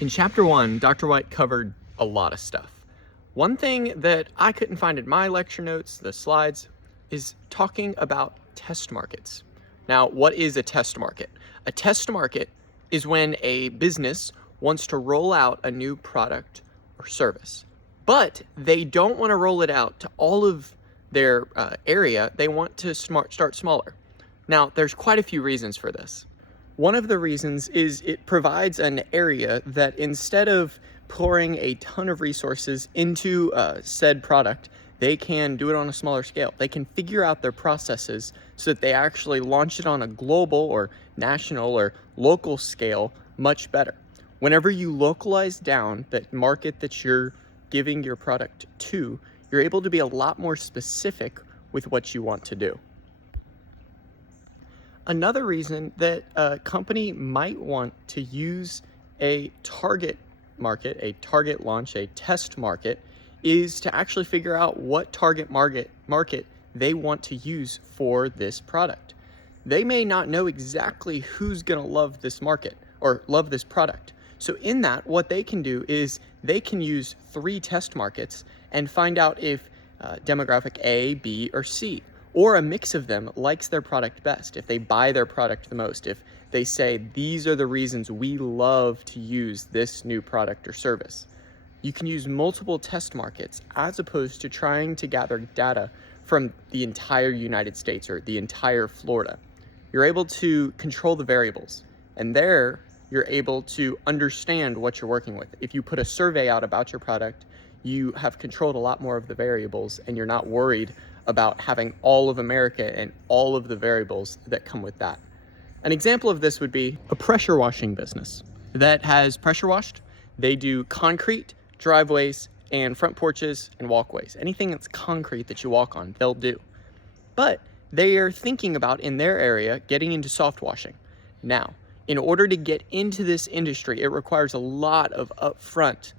In chapter 1, Dr. White covered a lot of stuff. One thing that I couldn't find in my lecture notes, the slides, is talking about test markets. Now, what is a test market? A test market is when a business wants to roll out a new product or service, but they don't want to roll it out to all of their area. They want to start smaller. Now, there's quite a few reasons for this. One of the reasons is it provides an area that instead of pouring a ton of resources into said product, they can do it on a smaller scale. They can figure out their processes so that they actually launch it on a global or national or local scale much better. Whenever you localize down that market that you're giving your product to, you're able to be a lot more specific with what you want to do. Another reason that a company might want to use a target market, a target launch, a test market, is to actually figure out what target market they want to use for this product. They may not know exactly who's going to love this market or love this product. So in that, what they can do is they can use 3 test markets and find out if demographic A, B, or C, or a mix of them, likes their product best, if they buy their product the most, if they say, these are the reasons we love to use this new product or service. You can use multiple test markets as opposed to trying to gather data from the entire United States or the entire Florida. You're able to control the variables, and there you're able to understand what you're working with. If you put a survey out about your product, you have controlled a lot more of the variables, and you're not worried about having all of America and all of the variables that come with that. An example of this would be a pressure washing business that has pressure washed. They do concrete, driveways, and front porches and walkways. Anything that's concrete that you walk on, they'll do. But they are thinking about, in their area, getting into soft washing. Now, in order to get into this industry, it requires a lot of upfront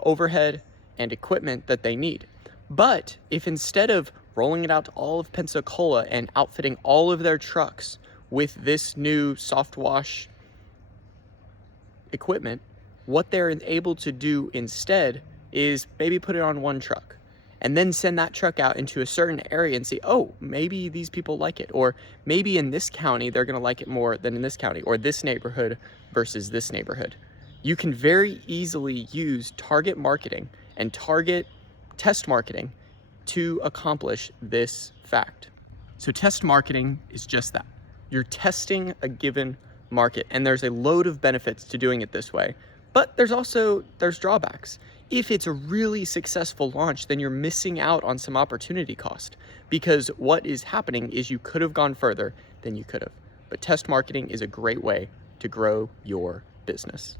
overhead and equipment that they need. But if instead of rolling it out to all of Pensacola and outfitting all of their trucks with this new soft wash equipment, what they're able to do instead is maybe put it on one truck and then send that truck out into a certain area and see, oh, maybe these people like it, or maybe in this county they're going to like it more than in this county, or this neighborhood versus this neighborhood. You can very easily use target marketing and target test marketing to accomplish this fact. So test marketing is just that. You're testing a given market, and there's a load of benefits to doing it this way, but there's drawbacks. If it's a really successful launch, then you're missing out on some opportunity cost, because what is happening is you could have gone further than you could have. But test marketing is a great way to grow your business.